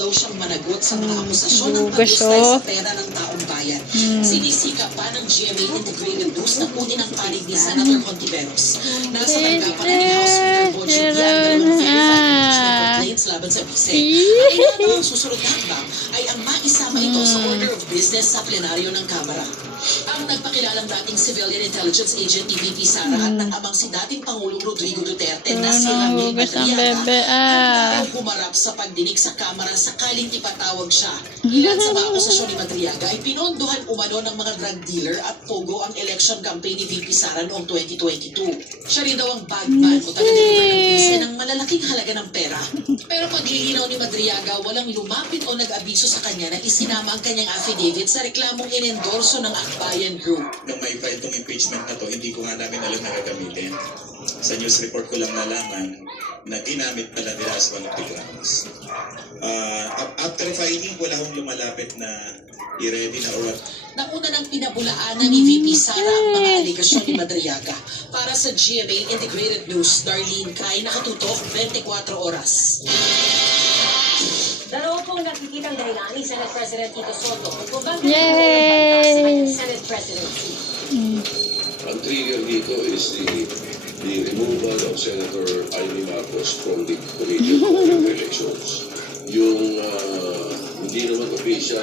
daw siyang managot sa mga akusasyon ng pag-ustay sa pera ng taong bayan. Sinisika pa ng GMA Integrated News na kunin ang panig ni Senator Hontiveros. Nasa tanggapan ni House Speaker Bojo Diaz ang verified impeachment complaints laban sa bise. Ang ilan ng susunod na hakbang ay ang maisama ito sa order of business sa plenaryo ng Kamara. Ang nagpakilalang dating civilian intelligence agent ni VP Sara at ng amang si dating Pangulong Rodrigo Duterte na si Ramil Madriaga ang humarap sa pagdinig sa Kamara sakaling ipatawag siya. Ilan sa mga akusasyon ni Madriaga ay pinondohan umano ng mga drug dealer at pogo ang election campaign ni VP Sara noong 2022. Siya rin daw ang bagman o taga-deliver ng bise ng malalaking halaga ng pera. Pero paglilinaw ni Madriaga, walang lumapit o nag-abiso sa kanya na isinama ang kanyang affidavit sa reklamong inendorso ng Akbayan Group. Nung may file tong impeachment na to, hindi ko nga namin alam na gagamitin. Sa news report ko lang nalaman na ginamit pala nila as one of the grounds. After filing, wala akong lumalapit na i-ready na or what. Nauna ng pinabulaanan ni VP Sara ang mga aligasyon ni Madriaga. Para sa GMA Integrated News, Darlene Cray, nakatutok 24 oras. Dalawa pong nakikitang dahilan ni Senate President Tito Soto kung bakit nagpunta ng banta sa kanyang Senate presidency. Ang trigger dito is the removal of Senator Amy Marcos from the Committee on Foreign Relations. Yung hindi naman official